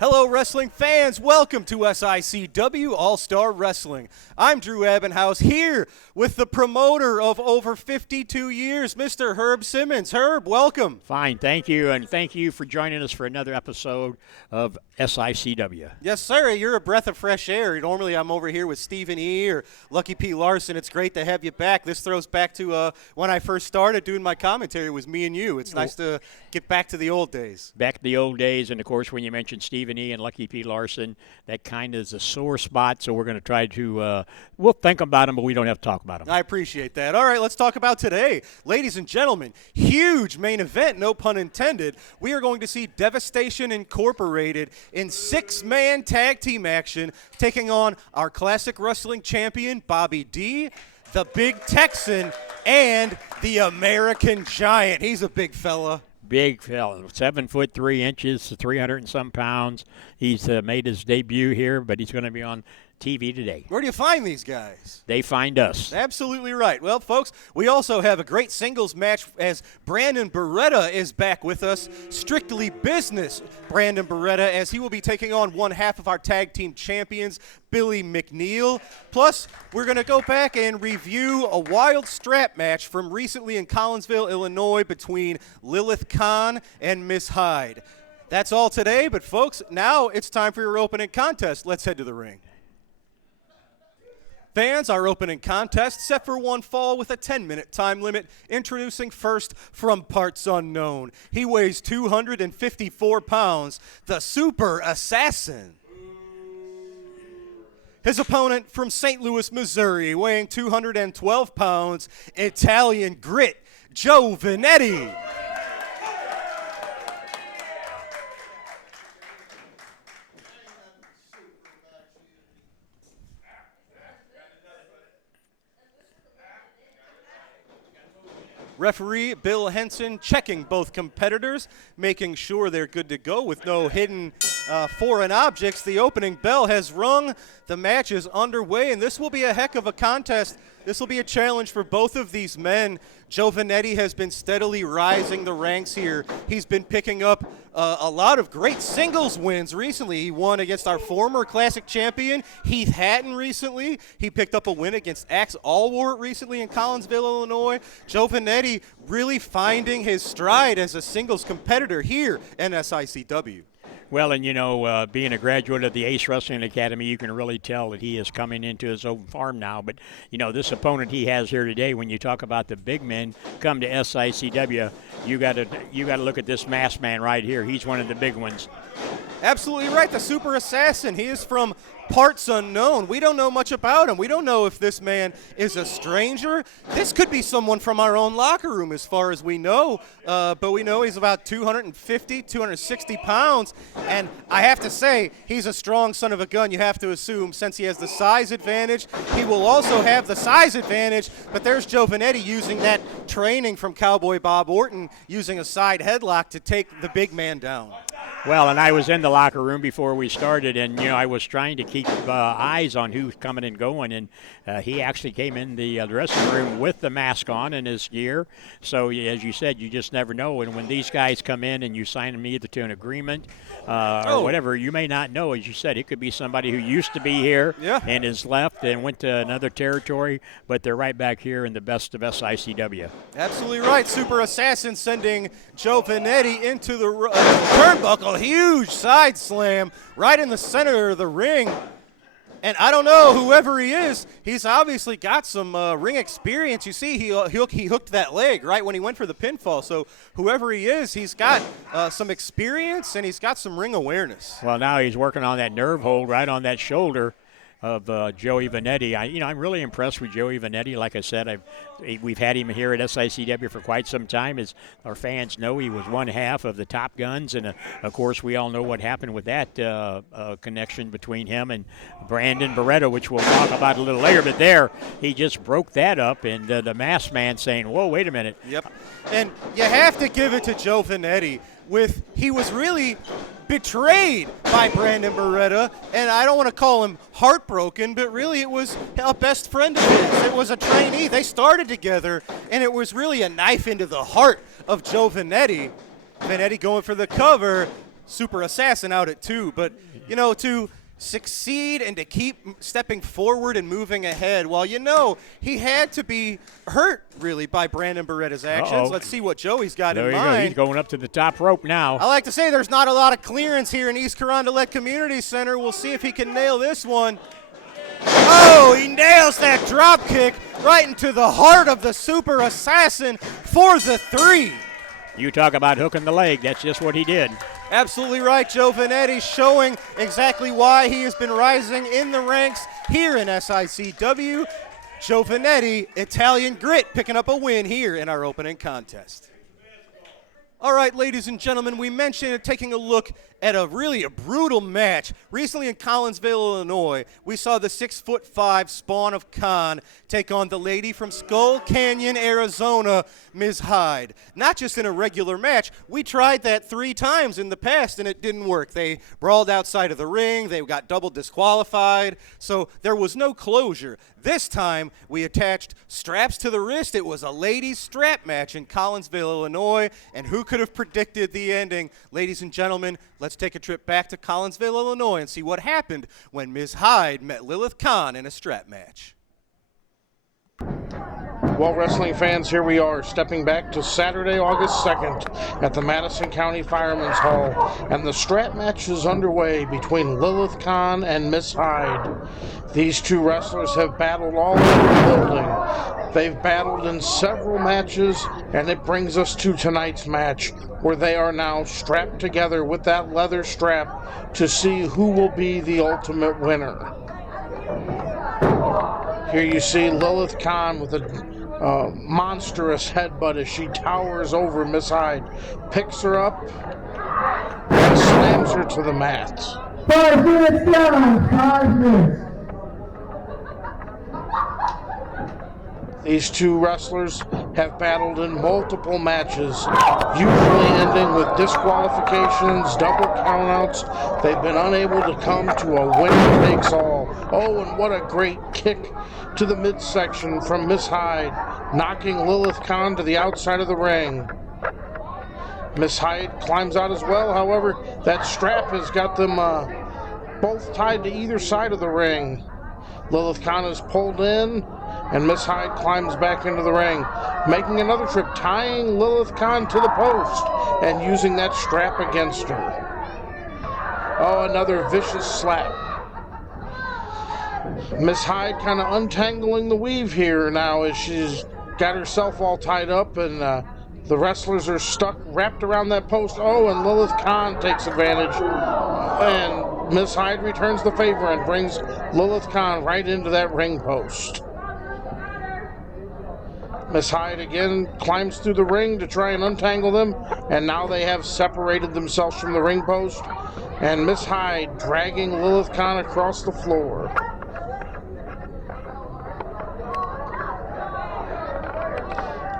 Hello, wrestling fans. Welcome to SICW All-Star Wrestling. I'm Drew Abbenhouse here with the promoter of over 52 years, Mr. Herb Simmons. Herb, welcome. Fine, thank you, and thank you for joining us for another episode of SICW. Yes, sir. You're a breath of fresh air. Normally, I'm over here with Stephen E. or Lucky P. Larson. It's great to have you back. This throws back to when I first started doing my commentary. It was me and you. It's nice to get back to the old days. Back to the old days, and of course, when you mentioned Stephen E. and Lucky P. Larson, that kind of is a sore spot, so we're going to try to, we'll think about them, but we don't have to talk about them. I appreciate that. All right, let's talk about today. Ladies and gentlemen, huge main event, no pun intended. We are going to see Devastation Incorporated in six-man tag team action, taking on our classic wrestling champion, Bobby D., the Big Texan, and the American Giant. He's a big fella. Big fella, 7'3", 300 and some pounds. He's made his debut here, but he's going to be on TV today. Where do you find these guys? They find us. Absolutely right. Well, folks, we also have a great singles match as Brandon Beretta is back with us. Strictly business, Brandon Beretta, as he will be taking on one half of our tag team champions, Billy McNeel. Plus, we're going to go back and review a wild strap match from recently in Collinsville, Illinois, between Lilith Khan and Miss Hyde. That's all today, but folks, now it's time for your opening contest. Let's head to the ring. Fans, our opening contest set for one fall with a 10-minute time limit. Introducing first from parts unknown. He weighs 254 pounds, the Super Assassin. His opponent from St. Louis, Missouri, weighing 212 pounds, Italian Grit, Joe Venetti. Referee Bill Henson checking both competitors, making sure they're good to go with no hidden foreign objects. The opening bell has rung. The match is underway, and this will be a heck of a contest. This will be a challenge for both of these men. Joe Venetti has been steadily rising the ranks here. He's been picking up a lot of great singles wins recently. He won against our former classic champion, Heath Hatton, recently. He picked up a win against Axe Allwart recently in Collinsville, Illinois. Joe Venetti really finding his stride as a singles competitor here in SICW. Well, and you know, being a graduate of the Ace Wrestling Academy, you can really tell that he is coming into his own farm now. But, you know, this opponent he has here today, when you talk about the big men come to SICW, you got to look at this masked man right here. He's one of the big ones. Absolutely right. The Super Assassin. He is from parts unknown. We don't know much about him. We don't know if this man is a stranger. This could be someone from our own locker room as far as we know. But we know he's about 250, 260 pounds. And I have to say, he's a strong son of a gun, you have to assume, since he has the size advantage. He will also have the size advantage. But there's Joe Venetti using that training from Cowboy Bob Orton, using a side headlock to take the big man down. Well, and I was in the locker room before we started, and, you know, I was trying to keep eyes on who's coming and going, and he actually came in the dressing room with the mask on and his gear. So, as you said, you just never know. And when these guys come in and you sign them either to an agreement or whatever, you may not know. As you said, it could be somebody who used to be here and is left and went to another territory, but they're right back here in the best of SICW. Absolutely right. Super Assassin sending Joe Venetti into the turnbuckle. Huge side slam right in the center of the ring. And I don't know, whoever he is, he's obviously got some ring experience. You see, he hooked that leg right when he went for the pinfall. So whoever he is, he's got some experience and he's got some ring awareness. Well, now he's working on that nerve hold right on that shoulder of Joey Venetti. I'm really impressed with Joey Venetti. Like I said, we've had him here at SICW for quite some time. As our fans know, he was one half of the Top Guns, and of course, we all know what happened with that connection between him and Brandon Beretta, which we'll talk about a little later. But there, he just broke that up, and the masked man saying, "Whoa, wait a minute." Yep, and you have to give it to Joe Venetti. He was really betrayed by Brandon Beretta, and I don't want to call him heartbroken, but really it was a best friend of his. It was a trainee. They started together, and it was really a knife into the heart of Joe Venetti. Venetti going for the cover. Super Assassin out at 2. But, you know, to succeed and to keep stepping forward and moving ahead, well, you know, he had to be hurt, really, by Brandon Beretta's actions. Uh-oh. Let's see what Joey's got There in you mind. go. He's going up to the top rope now. I like to say there's not a lot of clearance here in East Carondelet Community Center. We'll see if he can nail this one. Oh, he nails that drop kick right into the heart of the Super Assassin for the 3. You talk about hooking the leg. That's just what he did. Absolutely right, Joe Venetti, showing exactly why he has been rising in the ranks here in SICW. Joe Venetti, Italian Grit, picking up a win here in our opening contest. All right, ladies and gentlemen, we mentioned taking a look at a brutal match. Recently in Collinsville, Illinois, we saw the 6'5" Spawn of Khan take on the lady from Skull Canyon, Arizona, Ms. Hyde. Not just in a regular match. We tried that 3 times in the past, and it didn't work. They brawled outside of the ring. They got double disqualified. So there was no closure. This time, we attached straps to the wrist. It was a ladies' strap match in Collinsville, Illinois. And who could have predicted the ending? Ladies and gentlemen, let's take a trip back to Collinsville, Illinois, and see what happened when Ms. Hyde met Lilith Kahn in a strap match. Well, wrestling fans, here we are, stepping back to Saturday, August 2nd at the Madison County Firemen's Hall, and the strap match is underway between Lilith Kahn and Miss Hyde. These 2 wrestlers have battled all over the building. They've battled in several matches, and it brings us to tonight's match, where they are now strapped together with that leather strap to see who will be the ultimate winner. Here you see Lilith Kahn with a monstrous headbutt as she towers over Miss Hyde, picks her up, and slams her to the mat. 5 minutes down, 5 minutes. These 2 wrestlers have battled in multiple matches, usually ending with disqualifications, double countouts. They've been unable to come to a winner takes all. Oh, and what a great kick to the midsection from Miss Hyde, knocking Lilith Kahn to the outside of the ring. Miss Hyde climbs out as well. However, that strap has got them both tied to either side of the ring. Lilith Kahn is pulled in, and Miss Hyde climbs back into the ring, making another trip, tying Lilith Kahn to the post and using that strap against her. Oh, another vicious slap. Miss Hyde kind of untangling the weave here now as she's got herself all tied up, and the wrestlers are stuck, wrapped around that post. Oh, and Lilith Kahn takes advantage, and Miss Hyde returns the favor and brings Lilith Kahn right into that ring post. Miss Hyde again climbs through the ring to try and untangle them, and now they have separated themselves from the ring post, and Miss Hyde dragging Lilith Kahn across the floor.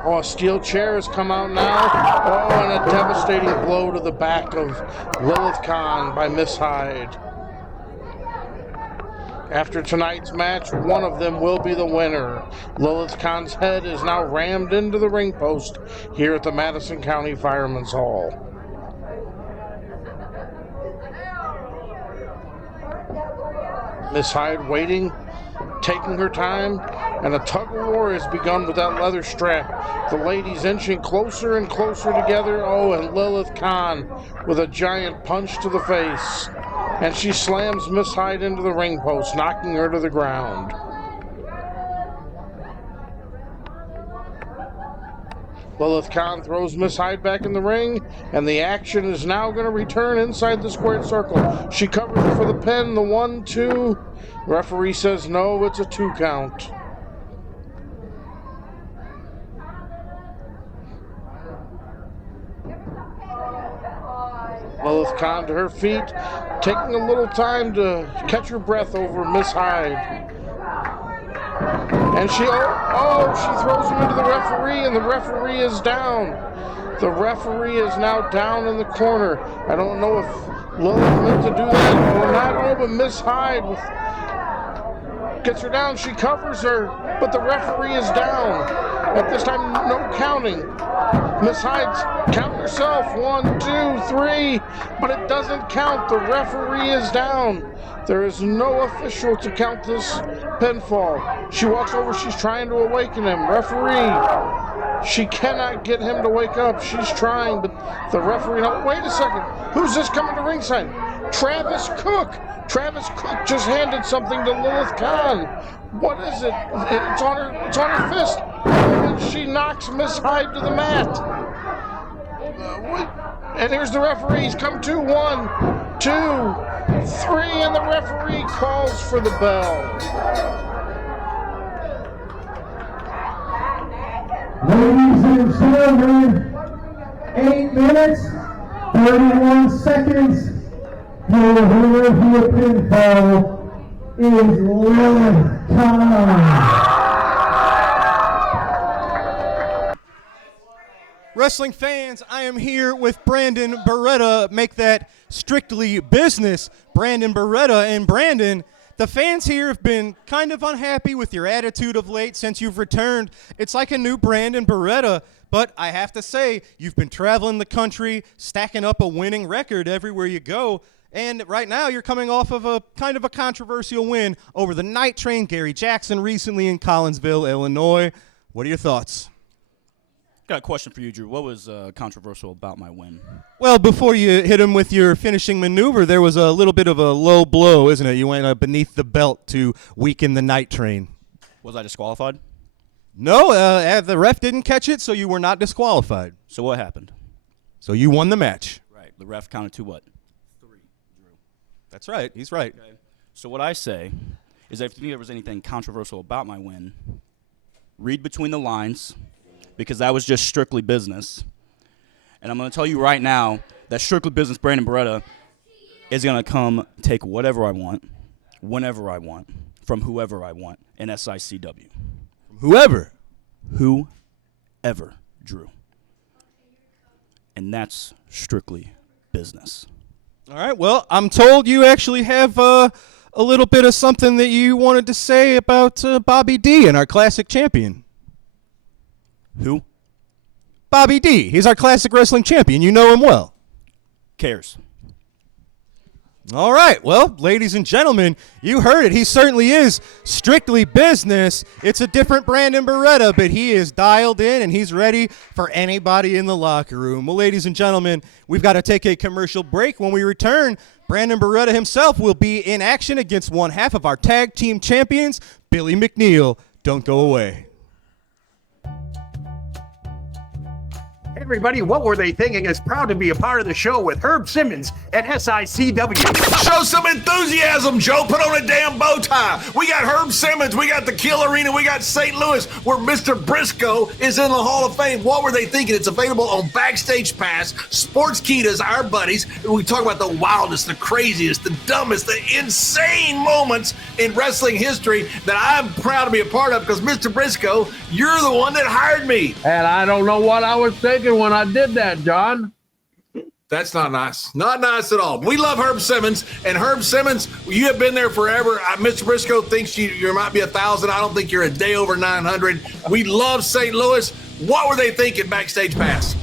Oh, a steel chair has come out now. Oh, and a devastating blow to the back of Lilith Kahn by Miss Hyde. After tonight's match, one of them will be the winner. Lilith Kahn's head is now rammed into the ring post here at the Madison County Firemen's Hall. Miss Hyde waiting, taking her time, and a tug of war has begun with that leather strap. The ladies inching closer and closer together. Oh, and Lilith Kahn with a giant punch to the face. And she slams Miss Hyde into the ring post, knocking her to the ground. Lilith Kahn throws Miss Hyde back in the ring, and the action is now going to return inside the squared circle. She covers her for the pin, the 1-2. Referee says no, it's a 2 count. Lilith Kahn to her feet, taking a little time to catch her breath over Miss Hyde. And she throws him into the referee, and the referee is down. The referee is now down in the corner. I don't know if Lilith meant to do that or not. Oh, but Miss Hyde gets her down. She covers her, but the referee is down. At this time, no counting. Miss Hyde's counting herself. 1, 2, 3. But it doesn't count. The referee is down. There is no official to count this pinfall. She walks over. She's trying to awaken him. Referee. She cannot get him to wake up. She's trying, but the referee... No, wait a second. Who's this coming to ringside? Travis Cook. Travis Cook just handed something to Lilith Khan. What is it? It's on her fist. And she knocks Miss Hyde to the mat. And here's the referee. He's come to 1, 2, 3, and the referee calls for the bell. Ladies and gentlemen, 8 minutes, 31 seconds. Your winner via pinfall is Lilith Khan. Wrestling fans, I am here with Brandon Beretta. Make that strictly business. Brandon Beretta. And Brandon, the fans here have been kind of unhappy with your attitude of late since you've returned. It's like a new Brandon Beretta, but I have to say, you've been traveling the country, stacking up a winning record everywhere you go. And right now, you're coming off of a kind of a controversial win over the Night Train, Gary Jackson, recently in Collinsville, Illinois. What are your thoughts? Got a question for you, Drew. What was controversial about my win? Well, before you hit him with your finishing maneuver, there was a little bit of a low blow, isn't it? You went beneath the belt to weaken the Night Train. Was I disqualified? No, the ref didn't catch it, so you were not disqualified. So what happened? So you won the match. Right. The ref counted to what? 3, Drew. That's right. He's right. Okay. So what I say is that if you think there was anything controversial about my win, read between the lines, because that was just strictly business. And I'm going to tell you right now that strictly business Brandon Beretta is going to come take whatever I want, whenever I want, from whoever I want in SICW. Whoever. Whoever, Drew. And that's strictly business. All right. Well, I'm told you actually have a little bit of something that you wanted to say about Bobby D and our classic champion. Who? Bobby D. He's our classic wrestling champion. You know him well. Cares. All right. Well, ladies and gentlemen, you heard it. He certainly is strictly business. It's a different Brandon Beretta, but he is dialed in and he's ready for anybody in the locker room. Well, ladies and gentlemen, we've got to take a commercial break. When we return, Brandon Beretta himself will be in action against one half of our tag team champions, Billy McNeel. Don't go away. Hey everybody, What Were They Thinking is proud to be a part of the show with Herb Simmons at SICW. Show some enthusiasm, Joe. Put on a damn bow tie. We got Herb Simmons. We got the Kill Arena. We got St. Louis, where Mr. Briscoe is in the Hall of Fame. What Were They Thinking? It's available on Backstage Pass. Sports Ketas, our buddies. We talk about the wildest, the craziest, the dumbest, the insane moments in wrestling history that I'm proud to be a part of because, Mr. Briscoe, you're the one that hired me. And I don't know what I was thinking when I did that, John. That's not nice. Not nice at all. We love Herb Simmons. And Herb Simmons, you have been there forever. Mr. Briscoe thinks you might be 1,000. I don't think you're a day over 900. We love St. Louis. What were they thinking, Backstage Pass?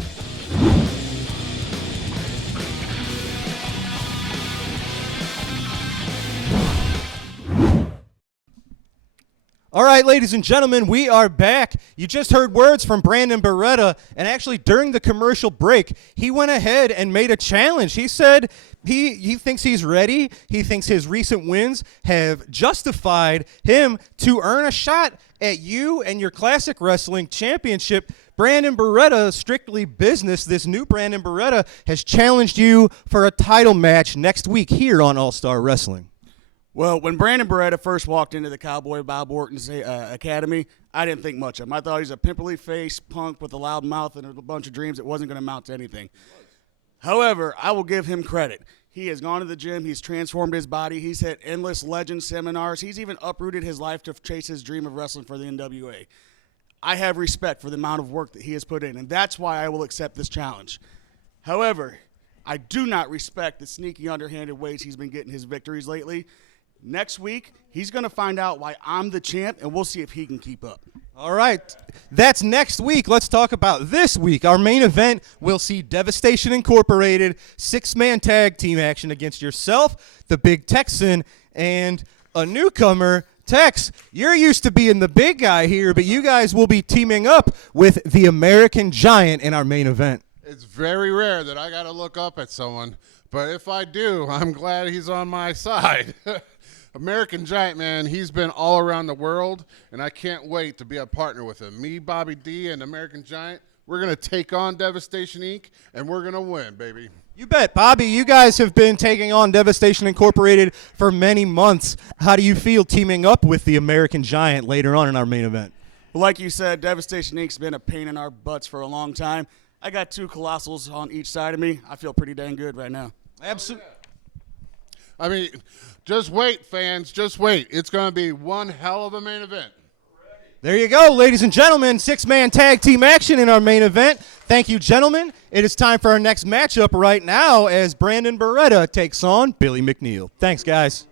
All right, ladies and gentlemen, we are back. You just heard words from Brandon Beretta, and actually during the commercial break, he went ahead and made a challenge. He said he thinks he's ready. He thinks his recent wins have justified him to earn a shot at you and your Classic Wrestling Championship. Brandon Beretta, strictly business, this new Brandon Beretta has challenged you for a title match next week here on All-Star Wrestling. Well, when Brandon Beretta first walked into the Cowboy Bob Orton's academy, I didn't think much of him. I thought he was a pimply-faced punk with a loud mouth and a bunch of dreams that wasn't going to amount to anything. However, I will give him credit. He has gone to the gym. He's transformed his body. He's had endless legend seminars. He's even uprooted his life to chase his dream of wrestling for the NWA. I have respect for the amount of work that he has put in, and that's why I will accept this challenge. However, I do not respect the sneaky, underhanded ways he's been getting his victories lately. Next week, he's going to find out why I'm the champ, and we'll see if he can keep up. All right, that's next week. Let's talk about this week. Our main event will see Devastation Incorporated 6-man tag team action against yourself, the Big Texan, and a newcomer, Tex. You're used to being the big guy here, but you guys will be teaming up with the American Giant in our main event. It's very rare that I got to look up at someone, but if I do, I'm glad he's on my side. American Giant, man, he's been all around the world, and I can't wait to be a partner with him. Me, Bobby D, and American Giant, we're going to take on Devastation Inc., and we're going to win, baby. You bet. Bobby, you guys have been taking on Devastation Incorporated for many months. How do you feel teaming up with the American Giant later on in our main event? Well, like you said, Devastation Inc.'s been a pain in our butts for a long time. I got 2 colossals on each side of me. I feel pretty dang good right now. Absolutely. I mean, just wait, fans. Just wait. It's going to be one hell of a main event. There you go, ladies and gentlemen. 6-man tag team action in our main event. Thank you, gentlemen. It is time for our next matchup right now as Brandon Beretta takes on Billy McNeel. Thanks, guys.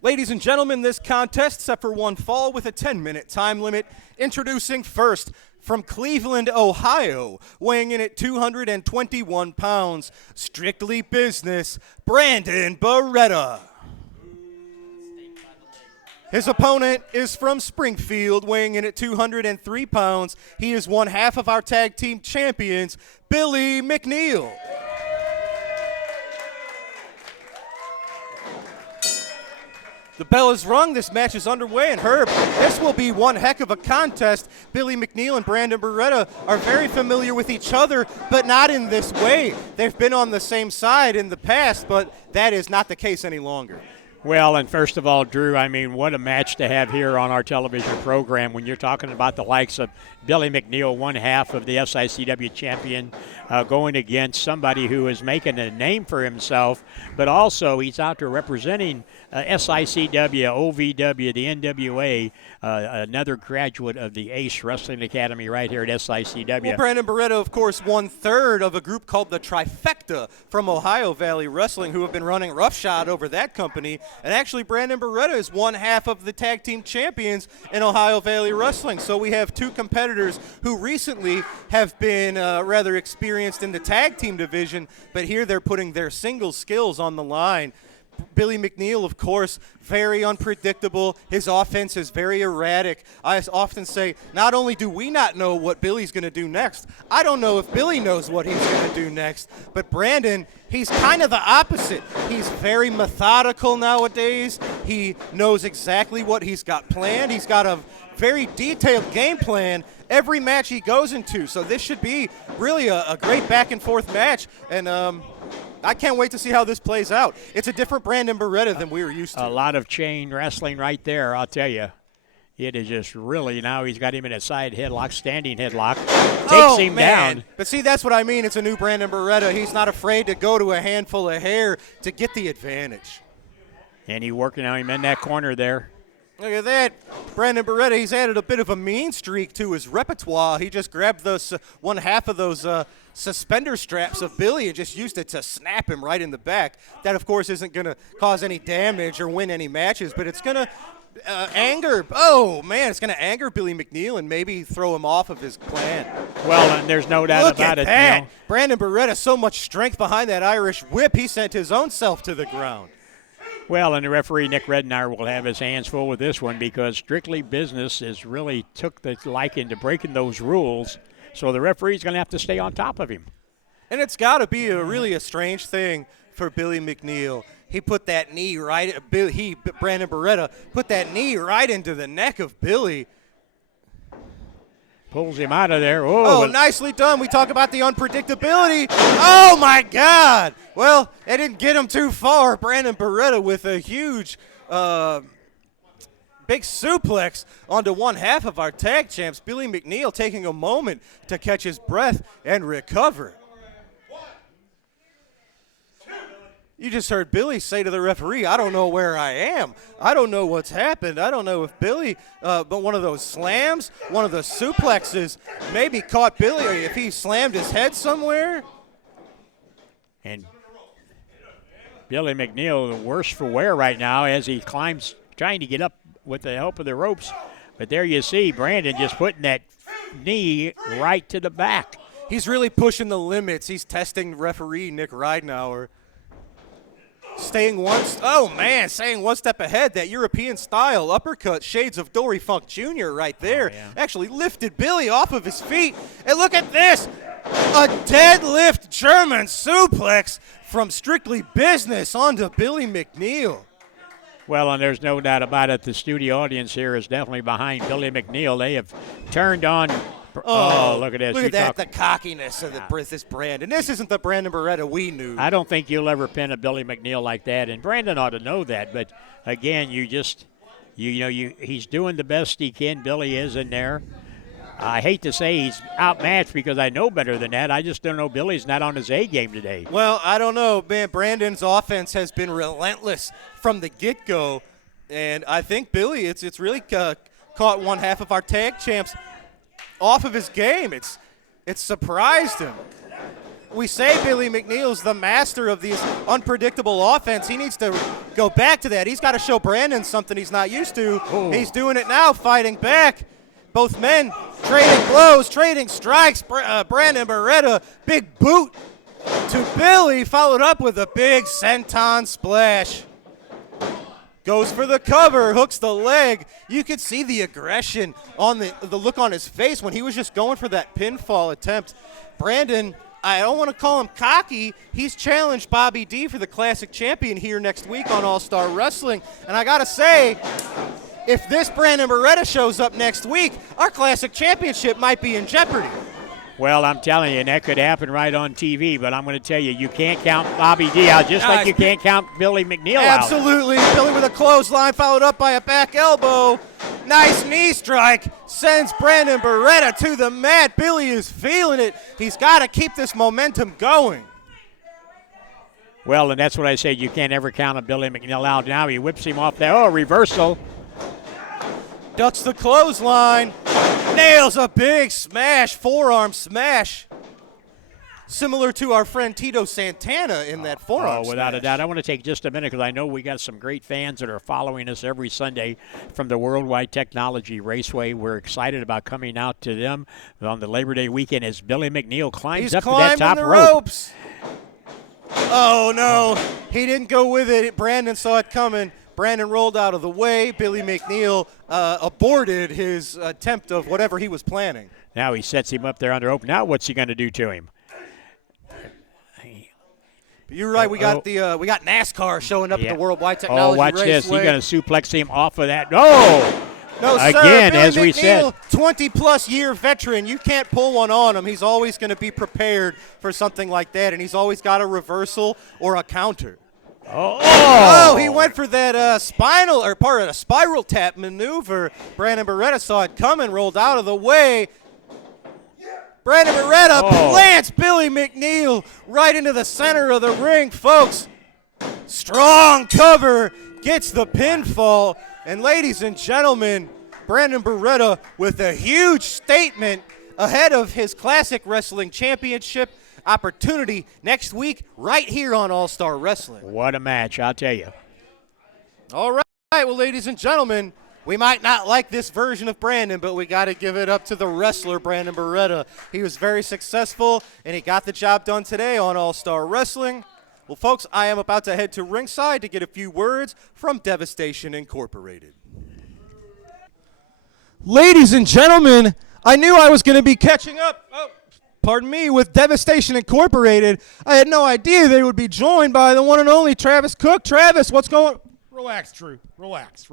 Ladies and gentlemen, this contest set for one fall with a 10-minute time limit. Introducing first, from Cleveland, Ohio, weighing in at 221 pounds, strictly business, Brandon Beretta. His opponent is from Springfield, weighing in at 203 pounds. He is one half of our tag team champions, Billy McNeel. The bell is rung. This match is underway, and Herb, this will be one heck of a contest. Billy McNeel and Brandon Beretta are very familiar with each other, but not in this way. They've been on the same side in the past, but that is not the case any longer. Well, and first of all, Drew, I mean, what a match to have here on our television program when you're talking about the likes of Billy McNeel, one half of the SICW champion, going against somebody who is making a name for himself, but also he's out there representing SICW, OVW, the NWA, another graduate of the ACE Wrestling Academy right here at SICW. Well, Brandon Beretta, of course, 1/3 of a group called the Trifecta from Ohio Valley Wrestling, who have been running roughshod over that company. And actually, Brandon Beretta is one half of the tag team champions in Ohio Valley Wrestling. So we have 2 competitors who recently have been rather experienced in the tag team division, but here they're putting their single skills on the line. Billy McNeel, of course, very unpredictable. His offense is very erratic. I often say, not only do we not know what Billy's going to do next, I don't know if Billy knows what he's going to do next. But Brandon, he's kind of the opposite. He's very methodical nowadays. He knows exactly what he's got planned. He's got a very detailed game plan every match he goes into. So this should be really a great back-and-forth match. And I can't wait to see how this plays out. It's a different Brandon Beretta than we were used to. A lot of chain wrestling right there, I'll tell you. It is just really, now he's got him in a side headlock, standing headlock. Takes him down. But see, that's what I mean. It's a new Brandon Beretta. He's not afraid to go to a handful of hair to get the advantage. And he's working on him in that corner there. Look at that. Brandon Beretta, he's added a bit of a mean streak to his repertoire. He just grabbed those one half of those suspender straps of Billy and just used it to snap him right in the back. That, of course, isn't going to cause any damage or win any matches, but it's going to it's going to anger Billy McNeel and maybe throw him off of his plan. Well, and there's no doubt about it. Look at that. Brandon Beretta, so much strength behind that Irish whip, he sent his own self to the ground. Well, and the referee, Nick Rednar, will have his hands full with this one because Strictly Business has really took the liking to breaking those rules, so the referee's going to have to stay on top of him. And it's got to be really a strange thing for Billy McNeel. He put that knee Brandon Beretta, put that knee right into the neck of Billy. Pulls him out of there. Oh, nicely done. We talk about the unpredictability. Oh, my God. Well, it didn't get him too far. Brandon Beretta with a huge big suplex onto one half of our tag champs. Billy McNeel taking a moment to catch his breath and recover. You just heard Billy say to the referee, I don't know where I am. I don't know what's happened. I don't know if Billy, but one of those slams, one of the suplexes maybe caught Billy, or if he slammed his head somewhere. And Billy McNeel the worse for wear right now as he climbs, trying to get up with the help of the ropes. But there you see Brandon just putting that knee right to the back. He's really pushing the limits. He's testing referee Nick Ridenour. Staying one step ahead. That European style uppercut, shades of Dory Funk Jr. right there. Oh, yeah. Actually lifted Billy off of his feet. And look at this, a deadlift German suplex from Strictly Business onto Billy McNeel. Well, and there's no doubt about it. The studio audience here is definitely behind Billy McNeel. They have turned on. Oh, look at this. Look at that, the cockiness of this Brandon. This isn't the Brandon Beretta we knew. I don't think you'll ever pin a Billy McNeel like that, and Brandon ought to know that. But, again, he's doing the best he can. Billy is in there. I hate to say he's outmatched because I know better than that. I just don't know Billy's not on his A game today. Well, I don't know, man. Brandon's offense has been relentless from the get-go, and I think Billy, it's really caught one half of our tag champs off of his game. It's surprised him. We say Billy McNeel's the master of these unpredictable offense. He needs to go back to that. He's got to show Brandon something he's not used to. Oh. He's doing it now, fighting back. Both men trading blows, trading strikes. Brandon Beretta, big boot to Billy, followed up with a big senton splash. Goes for the cover, hooks the leg. You could see the aggression on the look on his face when he was just going for that pinfall attempt. Brandon, I don't want to call him cocky. He's challenged Bobby D for the Classic Champion here next week on All-Star Wrestling. And I got to say, if this Brandon Beretta shows up next week, our Classic Championship might be in jeopardy. Well, I'm telling you, that could happen right on TV, but I'm going to tell you, you can't count Bobby D out just like you can't count Billy McNeel out. Absolutely. Billy with a clothesline followed up by a back elbow. Nice knee strike sends Brandon Beretta to the mat. Billy is feeling it. He's got to keep this momentum going. Well, and that's what I said. You can't ever count on Billy McNeel out. Now he whips him off there. Oh, reversal. Ducks the clothesline. Nails a big smash, forearm smash. Similar to our friend Tito Santana in that forearm without smash. a doubt. I want to take just a minute because I know we got some great fans that are following us every Sunday from the Worldwide Technology Raceway. We're excited about coming out to them on the Labor Day weekend as Billy McNeel climbs up to that top the rope. Ropes. Oh, no. He didn't go with it. Brandon saw it coming. Brandon rolled out of the way. Billy McNeel aborted his attempt of whatever he was planning. Now he sets him up there under open. Now what's he going to do to him? You're right. We got NASCAR showing up at the Worldwide Technology Watch Raceway. this. He's going to suplex him off of that. No, sir. Again, Billy as we McNeel, said. 20-plus year veteran. You can't pull one on him. He's always going to be prepared for something like that, and he's always got a reversal or a counter. Oh, he went for that spiral tap maneuver. Brandon Beretta saw it coming, rolled out of the way. Brandon Beretta plants Billy McNeel right into the center of the ring, folks. Strong cover, gets the pinfall. And ladies and gentlemen, Brandon Beretta with a huge statement ahead of his Classic Wrestling Championship opportunity next week right here on All-Star Wrestling. What a match, I'll tell you. All right, well, ladies and gentlemen, we might not like this version of Brandon, but we got to give it up to the wrestler, Brandon Beretta. He was very successful, and he got the job done today on All-Star Wrestling. Well, folks, I am about to head to ringside to get a few words from Devastation Incorporated. Ladies and gentlemen, I knew I was going to be catching up. Pardon me, with Devastation Incorporated. I had no idea they would be joined by the one and only Travis Cook. Travis, what's going on? Relax, Drew. Relax.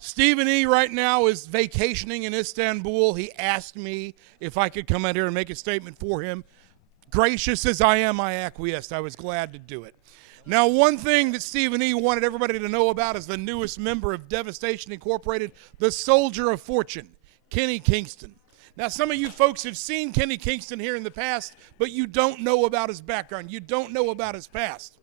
Stephen E. right now is vacationing in Istanbul. He asked me if I could come out here and make a statement for him. Gracious as I am, I acquiesced. I was glad to do it. Now, one thing that Stephen E. wanted everybody to know about is the newest member of Devastation Incorporated, the Soldier of Fortune, Kenny Kingston. Now, some of you folks have seen Kenny Kingston here in the past, but you don't know about his background. You don't know about his past.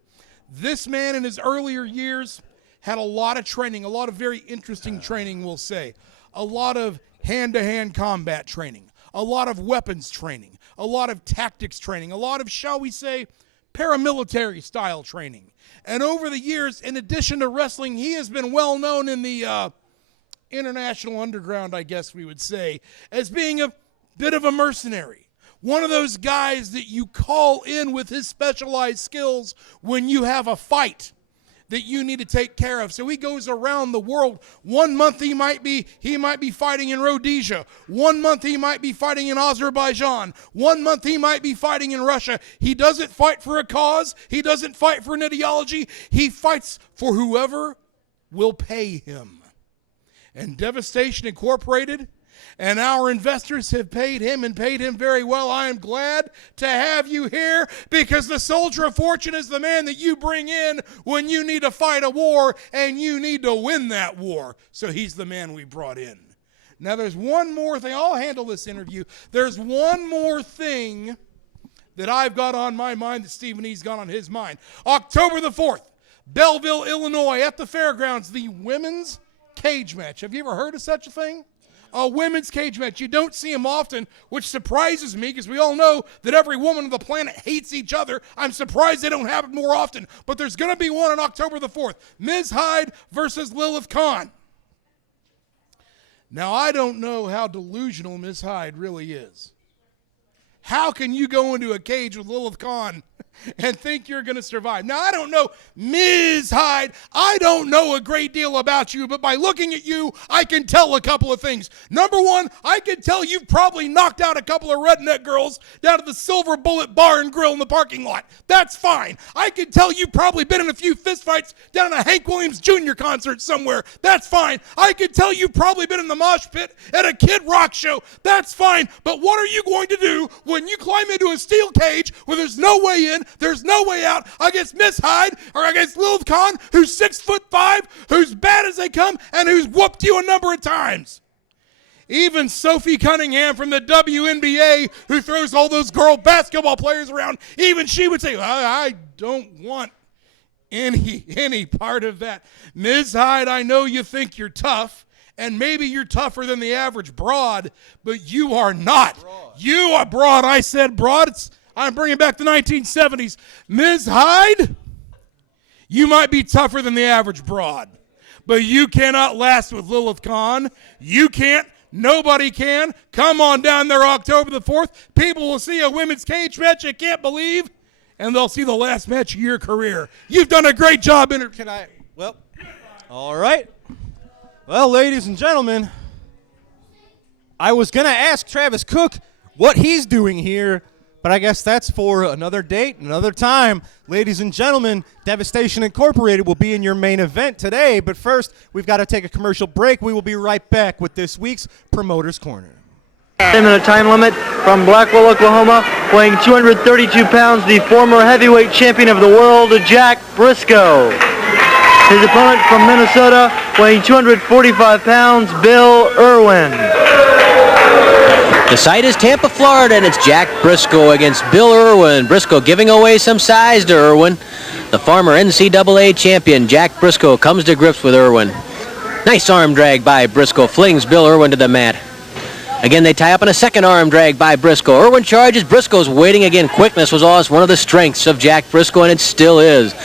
This man in his earlier years had a lot of training, a lot of very interesting training, we'll say. A lot of hand-to-hand combat training, a lot of weapons training, a lot of tactics training, a lot of, shall we say, paramilitary style training. And over the years, in addition to wrestling, he has been well known in the international underground, I guess we would say, as being a bit of a mercenary. One of those guys that you call in with his specialized skills when you have a fight that you need to take care of. So he goes around the world. 1 month he might be fighting in Rhodesia. 1 month he might be fighting in Azerbaijan. 1 month he might be fighting in Russia. He doesn't fight for a cause. He doesn't fight for an ideology. He fights for whoever will pay him. And Devastation Incorporated and our investors have paid him and paid him very well. I am glad to have you here because the soldier of fortune is the man that you bring in when you need to fight a war and you need to win that war. So he's the man we brought in. Now there's one more thing. I'll handle this interview. There's one more thing that I've got on my mind that Stephen E's got on his mind. October the 4th, Belleville, Illinois, at the fairgrounds, the women's cage match. Have you ever heard of such a thing? A women's cage match. You don't see them often, which surprises me because we all know that every woman on the planet hates each other. I'm surprised they don't have it more often. But there's going to be one on October the 4th. Ms. Hyde versus Lilith Khan. Now, I don't know how delusional Ms. Hyde really is. How can you go into a cage with Lilith Khan and think you're going to survive? Now, I don't know, Ms. Hyde, I don't know a great deal about you, but by looking at you, I can tell a couple of things. Number one, I can tell you've probably knocked out a couple of redneck girls down at the Silver Bullet Bar and Grill in the parking lot. That's fine. I can tell you've probably been in a few fistfights down at a Hank Williams Jr. concert somewhere. That's fine. I can tell you've probably been in the mosh pit at a Kid Rock show. That's fine. But what are you going to do when you climb into a steel cage where there's no way in, there's no way out, against Miss Hyde or against Lilith Khan, who's 6'5", who's bad as they come, and who's whooped you a number of times? Even Sophie Cunningham from the WNBA, who throws all those girl basketball players around, even she would say, I don't want any part of that. Ms. Hyde, I know you think you're tough, and maybe you're tougher than the average broad, but you are not. You are broad. I said broad. I'm bringing back the 1970s. Ms. Hyde, you might be tougher than the average broad, but you cannot last with Lilith Khan. You can't. Nobody can. Come on down there October the 4th. People will see a women's cage match you can't believe, and they'll see the last match of your career. You've done a great job. All right. Well, ladies and gentlemen, I was going to ask Travis Cook what he's doing here, but I guess that's for another date, another time. Ladies and gentlemen, Devastation Incorporated will be in your main event today, but first, we've got to take a commercial break. We will be right back with this week's Promoter's Corner. 10-minute time limit from Blackwell, Oklahoma, weighing 232 pounds, the former heavyweight champion of the world, Jack Briscoe. His opponent from Minnesota, weighing 245 pounds, Bill Irwin. The site is Tampa, Florida, and it's Jack Briscoe against Bill Irwin. Briscoe giving away some size to Irwin. The former NCAA champion, Jack Briscoe, comes to grips with Irwin. Nice arm drag by Briscoe, flings Bill Irwin to the mat. Again, they tie up on a second arm drag by Briscoe. Irwin charges, Briscoe's waiting again. Quickness was always one of the strengths of Jack Briscoe, and it still is.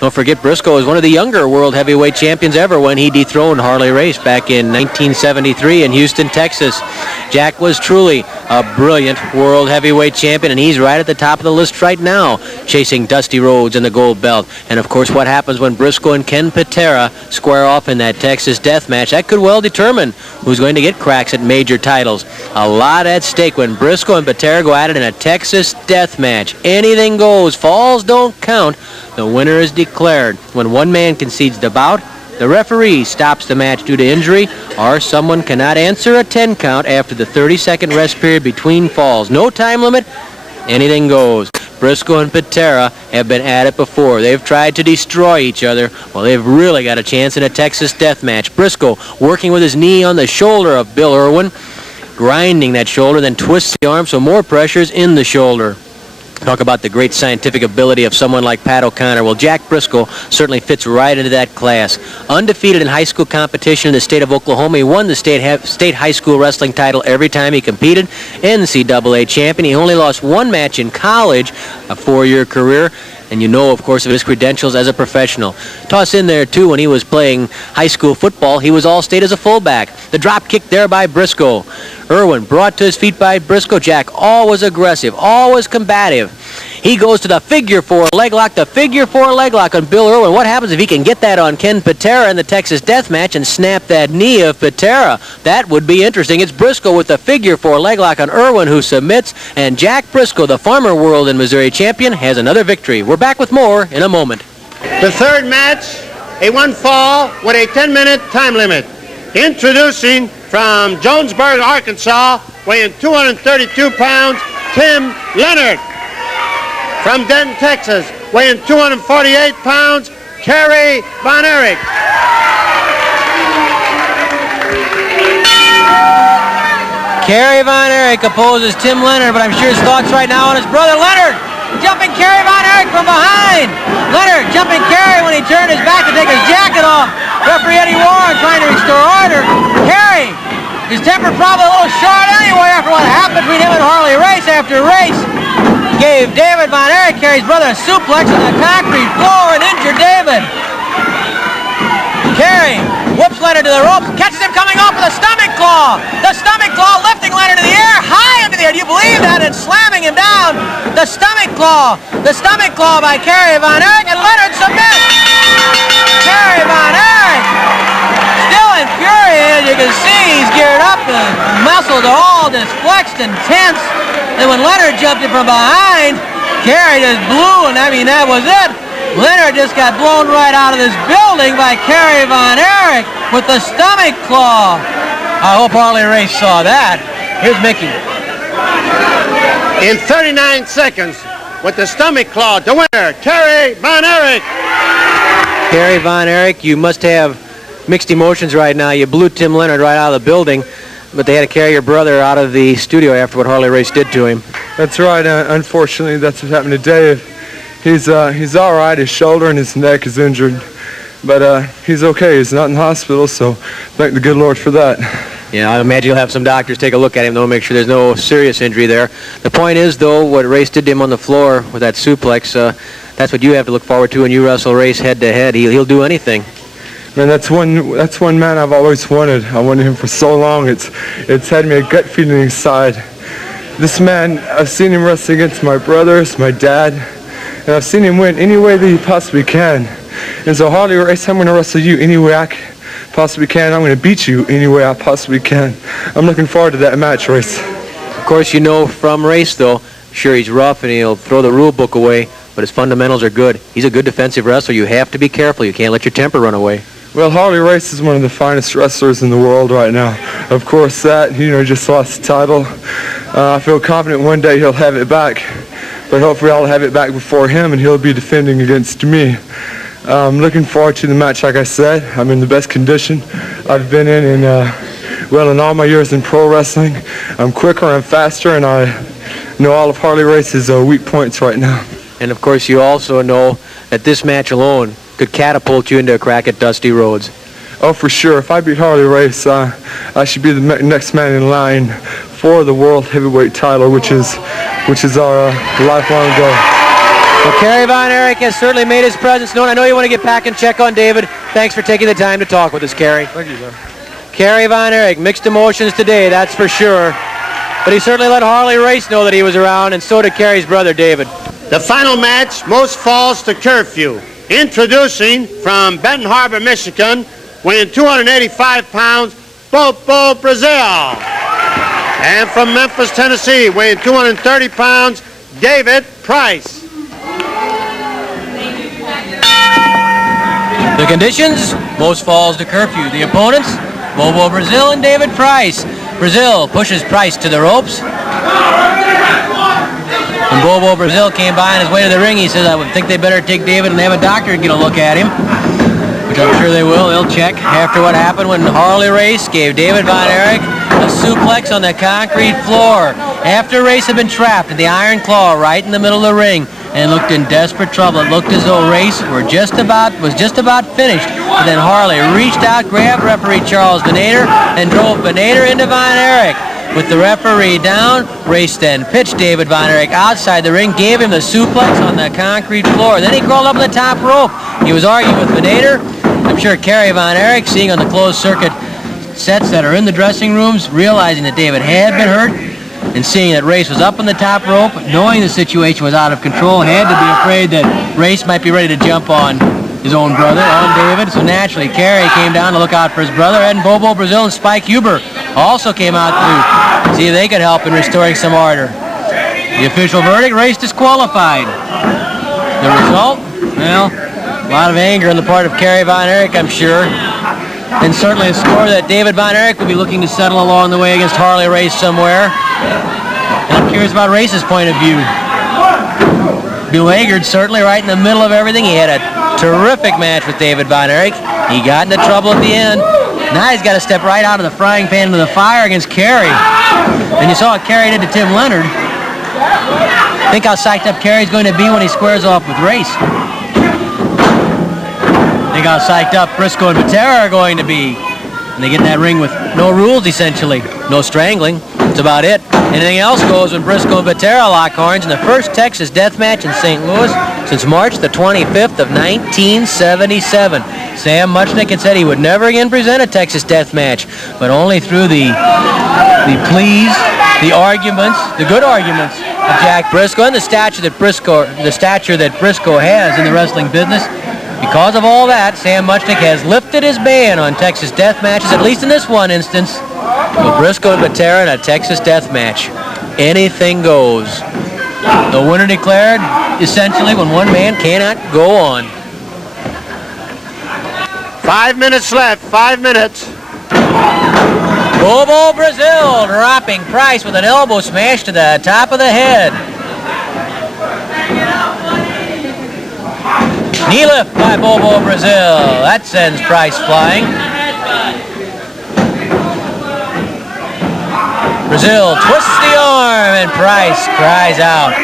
Don't forget, Briscoe is one of the younger world heavyweight champions ever when he dethroned Harley Race back in 1973 in Houston, Texas. Jack was truly a brilliant world heavyweight champion, and he's right at the top of the list right now, chasing Dusty Rhodes in the gold belt. And, of course, what happens when Briscoe and Ken Patera square off in that Texas death match, that could well determine who's going to get cracks at major titles. A lot at stake when Briscoe and Patera go at it in a Texas death match. Anything goes. Falls don't count. The winner is declared. When one man concedes the bout, the referee stops the match due to injury, or someone cannot answer a 10 count after the 30-second rest period between falls. No time limit, anything goes. Briscoe and Patera have been at it before. They've tried to destroy each other. Well, they've really got a chance in a Texas death match. Briscoe working with his knee on the shoulder of Bill Irwin, grinding that shoulder, then twists the arm so more pressure is in the shoulder. Talk about the great scientific ability of someone like Pat O'Connor. Well, Jack Briscoe certainly fits right into that class. Undefeated in high school competition in the state of Oklahoma. He won the state high school wrestling title every time he competed. NCAA champion. He only lost one match in college, a 4-year career. And you know, of course, of his credentials as a professional. Toss in there, too, when he was playing high school football, he was all-state as a fullback. The drop kick there by Briscoe. Irwin brought to his feet by Briscoe. Jack always aggressive, always combative. He goes to the figure 4 leg lock, the figure 4 leg lock on Bill Irwin. What happens if he can get that on Ken Patera in the Texas Death Match and snap that knee of Patera? That would be interesting. It's Briscoe with the figure 4 leg lock on Irwin, who submits, and Jack Briscoe, the former World and Missouri champion, has another victory. We're back with more in a moment. The third match, a one fall with a 10-minute time limit. Introducing from Jonesburg, Arkansas, weighing 232 pounds, Tim Leonard. From Denton, Texas, weighing 248 pounds, Kerry Von Erich. Kerry Von Erich opposes Tim Leonard, but I'm sure his thoughts right now on his brother Leonard. Jumping Kerry Von Erich from behind. Leonard jumping Kerry when he turned his back to take his jacket off. Referee Eddie Warren trying to restore order. Kerry, his temper probably a little short anyway after what happened between him and Harley Race after race. Gave David Von Erich, Kerry's brother, a suplex on the concrete floor and injured David. Kerry whoops Leonard to the ropes, catches him coming off with a stomach claw. The stomach claw lifting Leonard in the air, high into the air. Do you believe that? And slamming him down. The stomach claw by Kerry Von Erich, and Leonard submits. Kerry Von Erich, still infuriated. You can see he's geared up. The muscles are all just flexed and tense. And when Leonard jumped in from behind, Kerry just blew, and I mean, that was it. Leonard just got blown right out of this building by Kerry Von Erich with the stomach claw. I hope Harley Race saw that. Here's Mickey. In 39 seconds, with the stomach claw, the winner, Kerry Von Erich. Kerry Von Erich, you must have mixed emotions right now. You blew Tim Leonard right out of the building, but they had to carry your brother out of the studio after what Harley Race did to him. That's right. Unfortunately, that's what happened to Dave. He's all right. His shoulder and his neck is injured, but he's okay. He's not in the hospital, so thank the good Lord for that. Yeah, I imagine you'll have some doctors take a look at him, though, make sure there's no serious injury there. The point is, though, what Race did to him on the floor with that suplex, that's what you have to look forward to when you wrestle Race head-to-head. He'll do anything. Man, that's one man I've always wanted. I wanted him for so long. It's had me a gut feeling inside. This man, I've seen him wrestle against my brothers, my dad, and I've seen him win any way that he possibly can. And so Harley Race, I'm going to wrestle you any way I possibly can. I'm going to beat you any way I possibly can. I'm looking forward to that match, Race. Of course, you know from Race, though, sure, he's rough and he'll throw the rule book away, but his fundamentals are good. He's a good defensive wrestler. You have to be careful. You can't let your temper run away. Well, Harley Race is one of the finest wrestlers in the world right now. Of course, just lost the title. I feel confident one day he'll have it back, but hopefully I'll have it back before him and he'll be defending against me. I'm looking forward to the match, like I said. I'm in the best condition I've been in all my years in pro wrestling. I'm quicker, I'm faster, and I know all of Harley Race's weak points right now. And, of course, you also know that this match alone could catapult you into a crack at Dusty Rhodes. Oh, for sure. If I beat Harley Race, I should be the next man in line for the World Heavyweight title, which is our lifelong goal. Well, Kerry Von Erich has certainly made his presence known. I know you want to get back and check on David. Thanks for taking the time to talk with us, Kerry. Thank you, sir. Kerry Von Erich, mixed emotions today, that's for sure. But he certainly let Harley Race know that he was around, and so did Kerry's brother, David. The final match, most falls to curfew. Introducing from Benton Harbor, Michigan, weighing 285 pounds, Bobo Brazil. And from Memphis, Tennessee, weighing 230 pounds, David Price. The conditions, most falls to curfew. The opponents, Bobo Brazil and David Price. Brazil pushes Price to the ropes. When Bobo Brazil came by on his way to the ring, he says, I would think they better take David and have a doctor get a look at him, which I'm sure they will. They'll check after what happened when Harley Race gave David Von Erich a suplex on the concrete floor. after Race had been trapped in the iron claw right in the middle of the ring and looked in desperate trouble. It looked as though Race was just about finished. But then Harley reached out, grabbed referee Charles Venator, and drove Venator into Von Erich. With the referee down, Race then pitched David Von Erich outside the ring, gave him the suplex on the concrete floor. Then he crawled up the top rope. He was arguing with Venator. I'm sure Kerry Von Erich, seeing on the closed circuit sets that are in the dressing rooms, realizing that David had been hurt, and seeing that Race was up on the top rope, knowing the situation was out of control, had to be afraid that Race might be ready to jump on his own brother, on David. So naturally, Kerry came down to look out for his brother, and Bobo Brazil and Spike Huber also came out to see if they could help in restoring some order. The official verdict, Race disqualified. The result, well, a lot of anger on the part of Kerry Von Erich, I'm sure. And certainly a score that David Von Erich will be looking to settle along the way against Harley Race somewhere. And I'm curious about Race's point of view. Beleaguered, certainly right in the middle of everything. He had a terrific match with David Von Erich. He got into trouble at the end. Now he's got to step right out of the frying pan into the fire against Kerry. And you saw what Kerry did to Tim Leonard. Think how psyched up Kerry's going to be when he squares off with Race. Think how psyched up Briscoe and Patera are going to be. And they get in that ring with no rules, essentially. No strangling. That's about it. Anything else goes when Briscoe and Patera lock horns in the first Texas death match in St. Louis since March the 25th of 1977. Sam Muchnick had said he would never again present a Texas death match, but only through the pleas, the arguments, the good arguments of Jack Briscoe and the stature that Briscoe has in the wrestling business. Because of all that, Sam Muchnick has lifted his ban on Texas death matches, at least in this one instance. With Briscoe and Patera in a Texas death match. Anything goes. The winner declared, essentially, when one man cannot go on. 5 minutes left, 5 minutes. Bobo Brazil dropping Price with an elbow smash to the top of the head. Knee lift by Bobo Brazil. That sends Price flying. Brazil twists the arm and Price cries out.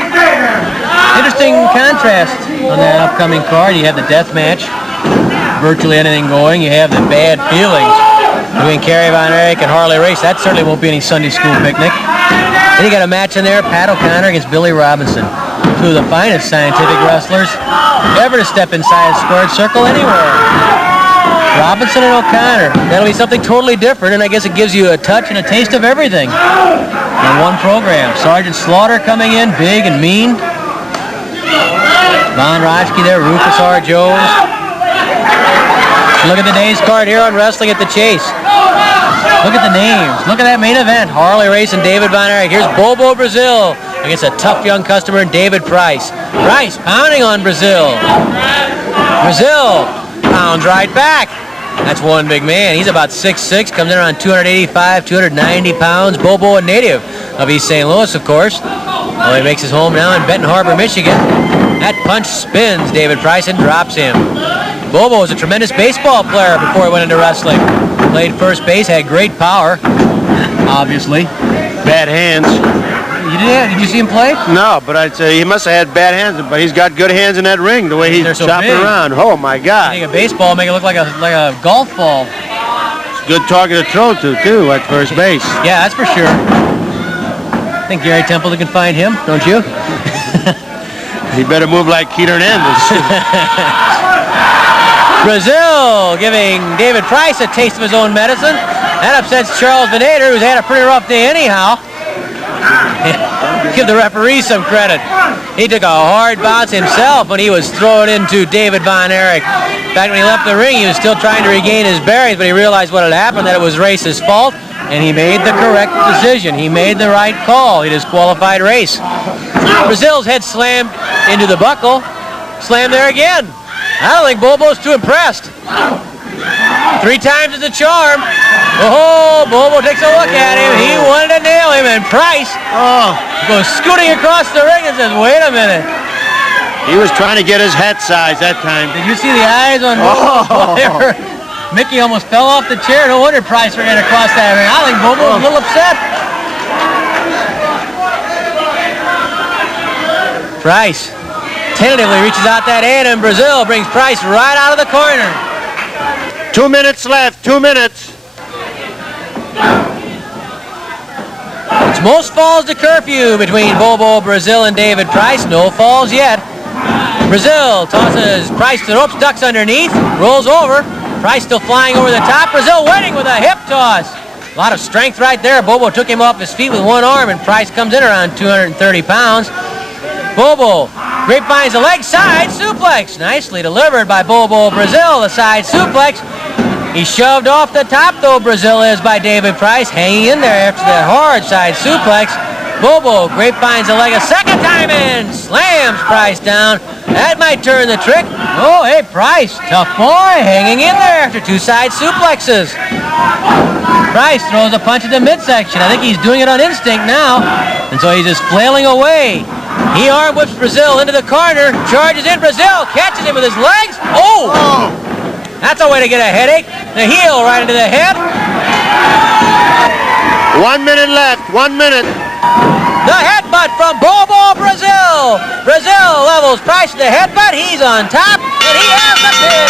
Interesting contrast on that upcoming card. You have the death match, virtually anything going. You have the bad feelings between Kerry Von Erich and Harley Race. That certainly won't be any Sunday school picnic. Then you got a match in there, Pat O'Connor against Billy Robinson. Two of the finest scientific wrestlers ever to step inside a squared circle anywhere. Robinson and O'Connor. That'll be something totally different, and I guess it gives you a touch and a taste of everything in one program. Sergeant Slaughter coming in, big and mean. Von Roschke there, Rufus R. Jones. Look at the day's card here on Wrestling at the Chase. Look at the names. Look at that main event. Harley Race and David Von Erich. Here's Bobo Brazil against a tough young customer, David Price. Price pounding on Brazil. Brazil pounds right back. That's one big man. He's about 6'6", comes in around 285, 290 pounds. Bobo, a native of East St. Louis, of course. Well, he makes his home now in Benton Harbor, Michigan. That punch spins David Price and drops him. Bobo was a tremendous baseball player before he went into wrestling. Played first base, had great power, obviously. Bad hands. Did you see him play? No, but I'd say he must have had bad hands, but he's got good hands in that ring, the way he's so chopping big. around. Oh, my God. Hitting a baseball, make it look like a golf ball. It's a good target to throw to, too, at first base. Yeah, that's for sure. I think Gary Templeton can find him, don't you? He better move like Keith Hernandez. Brazil giving David Price a taste of his own medicine. That upsets Charles Venator, who's had a pretty rough day anyhow. Give the referee some credit. He took a hard bounce himself when he was thrown into David Von Erich. In fact, when he left the ring, he was still trying to regain his bearings, but he realized what had happened, that it was Race's fault, and he made the correct decision. He made the right call. He disqualified Race. Brazil's head slammed into the buckle. Slammed there again. I don't think Bobo's too impressed. 3 times is the charm. Oh, Bobo takes a look at him. He wanted to nail him, and Price goes scooting across the ring and says, wait a minute. He was trying to get his head size that time. Did you see the eyes on Bobo? Mickey almost fell off the chair. No wonder Price ran across that ring. I think Bobo was a little upset. Price tentatively reaches out that hand, and Brazil brings Price right out of the corner. 2 minutes left, 2 minutes. It's most falls to curfew between Bobo, Brazil, and David Price. No falls yet. Brazil tosses Price to the ropes, ducks underneath, rolls over. Price still flying over the top. Brazil winning with a hip toss. A lot of strength right there. Bobo took him off his feet with one arm, and Price comes in around 230 pounds. Bobo grapevines the leg side suplex. Nicely delivered by Bobo Brazil, the side suplex. He shoved off the top, though, Brazil is, by David Price, hanging in there after the hard side suplex. Bobo grapevines the leg a second time and slams Price down. That might turn the trick. Oh, hey, Price, tough boy, hanging in there after two side suplexes. Price throws a punch at the midsection. I think he's doing it on instinct now. And so he's just flailing away. He arm whips Brazil into the corner, charges in. Brazil catches him with his legs. Oh! That's a way to get a headache. The heel right into the head. 1 minute left, 1 minute. The headbutt from Bobo Brazil. Brazil levels Price with the headbutt. He's on top, and he has the pin.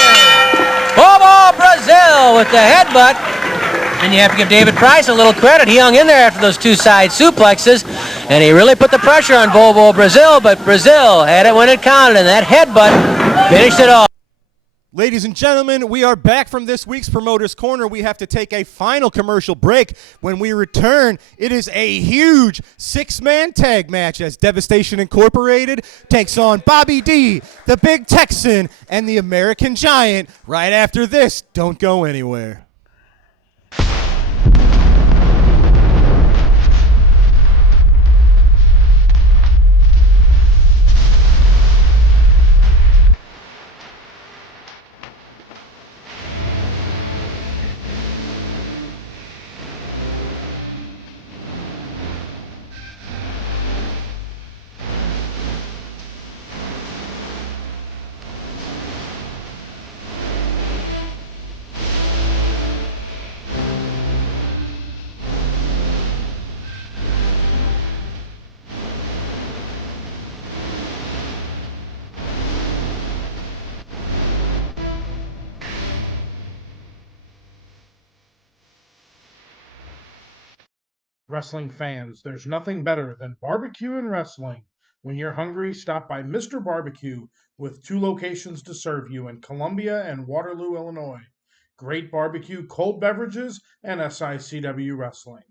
Bobo Brazil with the headbutt. And you have to give David Price a little credit. He hung in there after those two side suplexes, and he really put the pressure on Bobo Brazil, but Brazil had it when it counted, and that headbutt finished it off. Ladies and gentlemen, we are back from this week's Promoter's Corner. We have to take a final commercial break. When we return, it is a huge six-man tag match as Devastation Incorporated takes on Bobby D, the Big Texan, and the American Giant. Right after this, don't go anywhere. Wrestling fans, there's nothing better than barbecue and wrestling. When you're hungry, stop by Mr. Barbecue with 2 locations to serve you in Columbia and Waterloo, Illinois. Great barbecue, cold beverages, and SICW wrestling.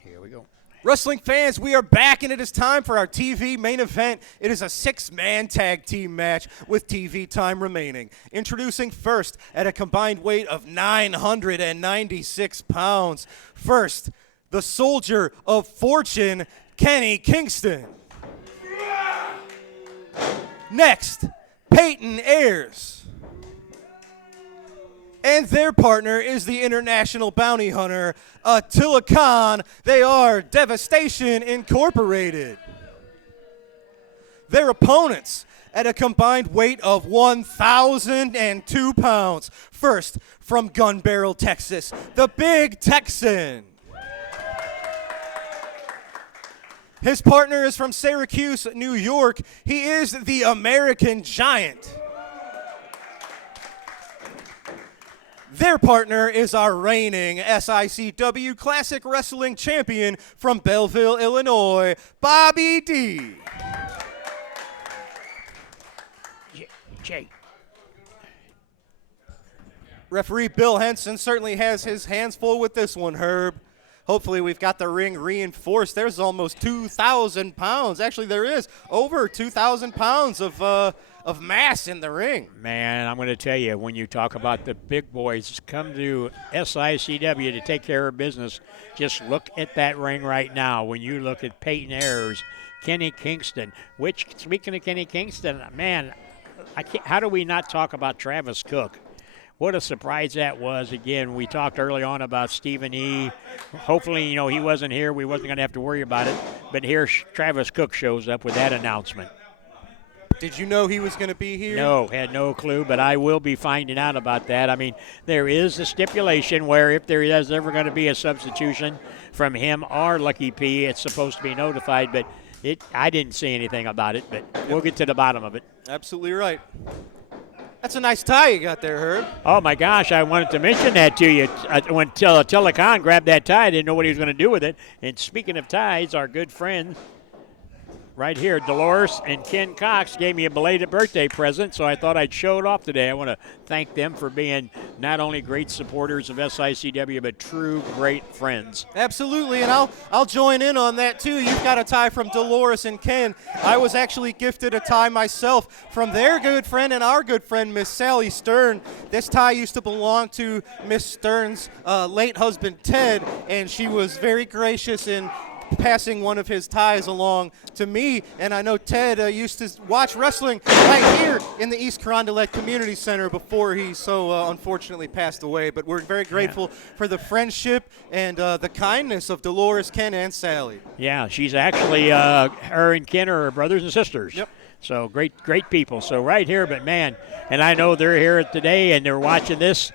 Here we go. Wrestling fans, we are back, and it is time for our TV main event. It is a 6-man tag team match with TV time remaining. Introducing first at a combined weight of 996 pounds. First, the Soldier of Fortune, Kenny Kingston. Next, Peyton Ayers. And their partner is the International Bounty Hunter, Attila Khan. They are Devastation Incorporated. Their opponents at a combined weight of 1,002 pounds. First, from Gun Barrel, Texas, the Big Texan. His partner is from Syracuse, New York. He is the American Giant. Their partner is our reigning SICW Classic Wrestling Champion from Belleville, Illinois, Bobby D. Jay. Referee Bill Henson certainly has his hands full with this one, Herb. Hopefully we've got the ring reinforced. There's almost 2,000 pounds. Actually, there is over 2,000 pounds of mass in the ring. Man, I'm going to tell you, when you talk about the big boys come to SICW to take care of business, just look at that ring right now. When you look at Peyton Ayers, Kenny Kingston, which, speaking of Kenny Kingston, man, how do we not talk about Travis Cook? What a surprise that was. Again, we talked early on about Stephen E. Hopefully, he wasn't here. We wasn't going to have to worry about it. But here Travis Cook shows up with that announcement. Did you know he was going to be here? No, had no clue, but I will be finding out about that. I mean, there is a stipulation where if there is ever going to be a substitution from him or Lucky P, it's supposed to be notified. But I didn't see anything about it, but we'll get to the bottom of it. Absolutely right. That's a nice tie you got there, Herb. Oh, my gosh, I wanted to mention that to you. When Telecon grabbed that tie, I didn't know what he was going to do with it. And speaking of ties, our good friend right here, Dolores and Ken Cox, gave me a belated birthday present, so I thought I'd show it off today. I want to thank them for being not only great supporters of SICW, but true great friends. Absolutely, and I'll join in on that too. You've got a tie from Dolores and Ken. I was actually gifted a tie myself from their good friend and our good friend, Miss Sally Stern. This tie used to belong to Miss Stern's late husband, Ted, and she was very gracious in passing one of his ties along to me. And I know Ted used to watch wrestling right here in the East Carondelet Community Center before he so unfortunately passed away. But we're very grateful for the friendship and the kindness of Dolores, Ken, and Sally. Yeah, she's actually, her and Ken are brothers and sisters. Yep. So great people. So right here, but man, and I know they're here today and they're watching this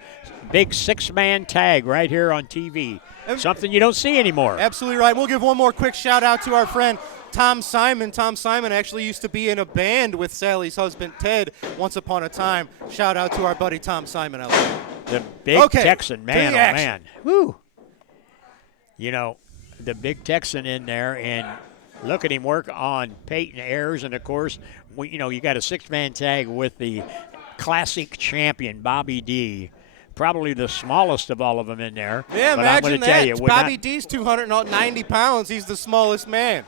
big 6-man tag right here on TV. Something you don't see anymore. Absolutely right. We'll give one more quick shout out to our friend Tom Simon. Tom Simon actually used to be in a band with Sally's husband Ted once upon a time. Shout out to our buddy Tom Simon out there. The big Texan, man, oh man. Woo. You know, the big Texan in there, and look at him work on Peyton Ayers, and of course, you got a 6-man tag with the classic champion Bobby D. Probably the smallest of all of them in there. Yeah, but imagine I'm tell you, Bobby D's 290 pounds. He's the smallest man.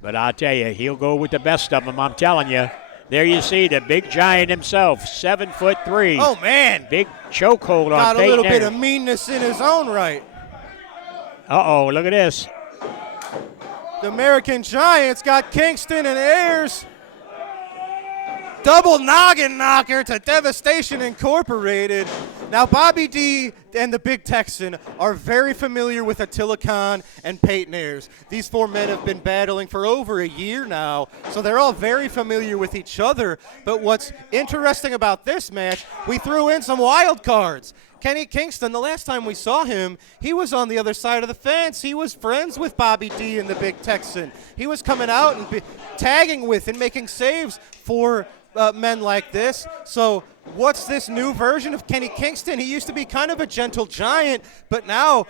But I'll tell you, he'll go with the best of them, I'm telling you. There you see the big giant himself, 7'3". Oh, man. Big chokehold on Got a Peyton little bit Ayers. of meanness in his own right. Uh-oh, look at this. The American Giant's got Kingston and Ayers. Double noggin knocker to Devastation Incorporated. Now, Bobby D and the Big Texan are very familiar with Attila Khan and Peyton Ayers. These 4 men have been battling for over a year now, so they're all very familiar with each other. But what's interesting about this match, we threw in some wild cards. Kenny Kingston, the last time we saw him, he was on the other side of the fence. He was friends with Bobby D and the Big Texan. He was coming out and tagging with and making saves for men like this. So what's this new version of Kenny Kingston? He used to be kind of a gentle giant, but now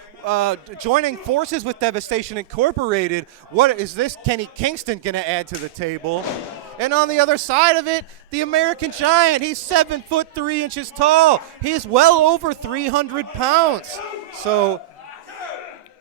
joining forces with Devastation Incorporated, what is this Kenny Kingston going to add to the table? And on the other side of it, the American Giant, he's 7'3" tall. He's well over 300 pounds. So,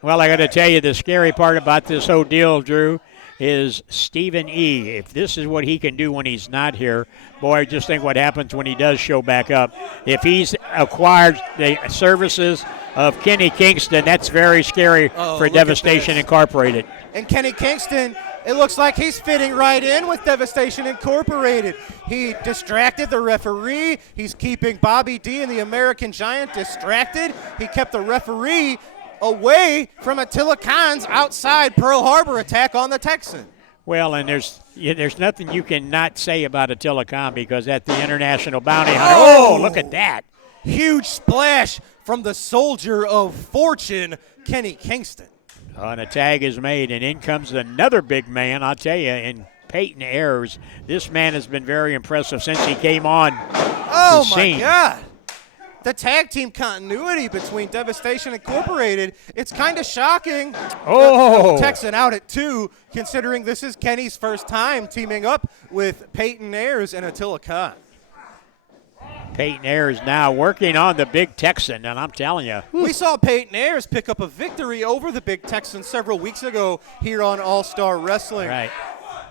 well, I got to tell you, the scary part about this whole deal, Drew, is Stephen E. If this is what he can do when he's not here, boy, just think what happens when he does show back up. If he's acquired the services of Kenny Kingston, that's very scary for Devastation Incorporated. And Kenny Kingston, it looks like he's fitting right in with Devastation Incorporated. He distracted the referee. He's keeping Bobby D and the American Giant distracted. He kept the referee away from Attila Khan's outside Pearl Harbor attack on the Texan. Well, and there's nothing you can not say about Attila Khan because at the International Bounty Hunter, oh, look at that. Huge splash from the soldier of fortune, Kenny Kingston. And a tag is made, and in comes another big man, I'll tell you, in Peyton Ayers. This man has been very impressive since he came on Oh, the my scene. God. The tag team continuity between Devastation Incorporated, it's kind of shocking. Oh. Texan out at 2, considering this is Kenny's first time teaming up with Peyton Ayers and Attila Khan. Peyton Ayers now working on the Big Texan, and I'm telling you. We saw Peyton Ayers pick up a victory over the Big Texan several weeks ago here on All-Star Wrestling. Right.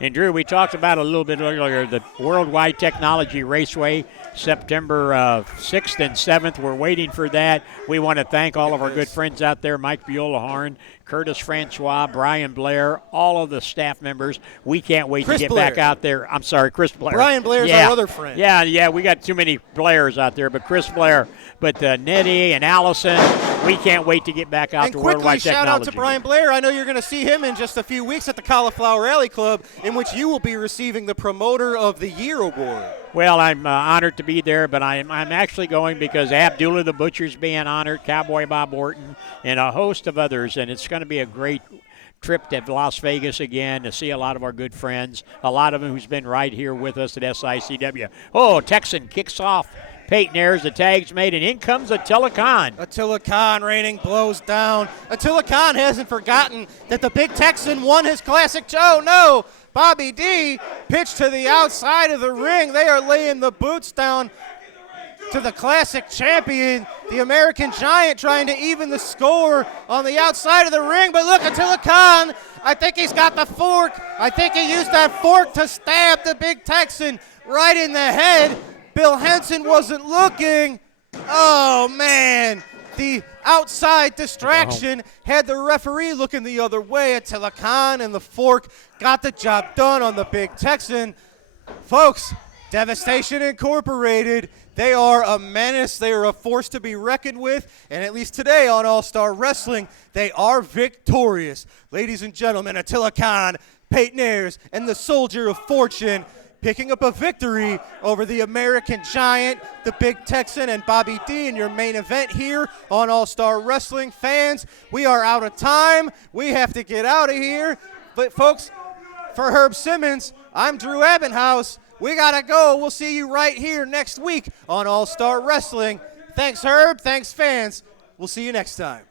And, Drew, we talked about a little bit earlier, the Worldwide Technology Raceway, September 6th and 7th. We're waiting for that. We want to thank all of our good friends out there, Mike Buellaharn, Curtis Francois, Brian Blair, all of the staff members. We can't wait to get back out there. I'm sorry, Chris Blair. Brian Blair's our other friend. Yeah, we got too many Blairs out there, but Chris Blair. But Nettie and Allison, we can't wait to get back out and to quickly, Worldwide Technology. shout out to Brian Blair. I know you're going to see him in just a few weeks at the Cauliflower Alley Club, in which you will be receiving the Promoter of the Year award. Well, I'm honored to be there, but I'm actually going because Abdullah the Butcher's being honored, Cowboy Bob Orton, and a host of others, and it's going to be a great trip to Las Vegas again to see a lot of our good friends, a lot of them who's been right here with us at SICW. Oh, Texan kicks off Peyton Ayers, the tag's made, and in comes Attila Khan. Attila Khan raining blows down. Attila Khan hasn't forgotten that the big Texan won his classic. Oh, no. Bobby D pitched to the outside of the ring. They are laying the boots down to the classic champion, the American Giant, trying to even the score on the outside of the ring. But look, Attila Khan, I think he's got the fork. I think he used that fork to stab the big Texan right in the head. Bill Henson wasn't looking. Oh, man. The outside distraction had the referee looking the other way. Attila Khan and the fork got the job done on the big Texan. Folks, Devastation Incorporated, they are a menace. They are a force to be reckoned with. And at least today on All-Star Wrestling, they are victorious. Ladies and gentlemen, Attila Khan, Peyton Ayers, and the Soldier of Fortune picking up a victory over the American Giant, the Big Texan, and Bobby D in your main event here on All-Star Wrestling. Fans, we are out of time. We have to get out of here. But, folks, for Herb Simmons, I'm Drew Ebenhaus. We got to go. We'll see you right here next week on All-Star Wrestling. Thanks, Herb. Thanks, fans. We'll see you next time.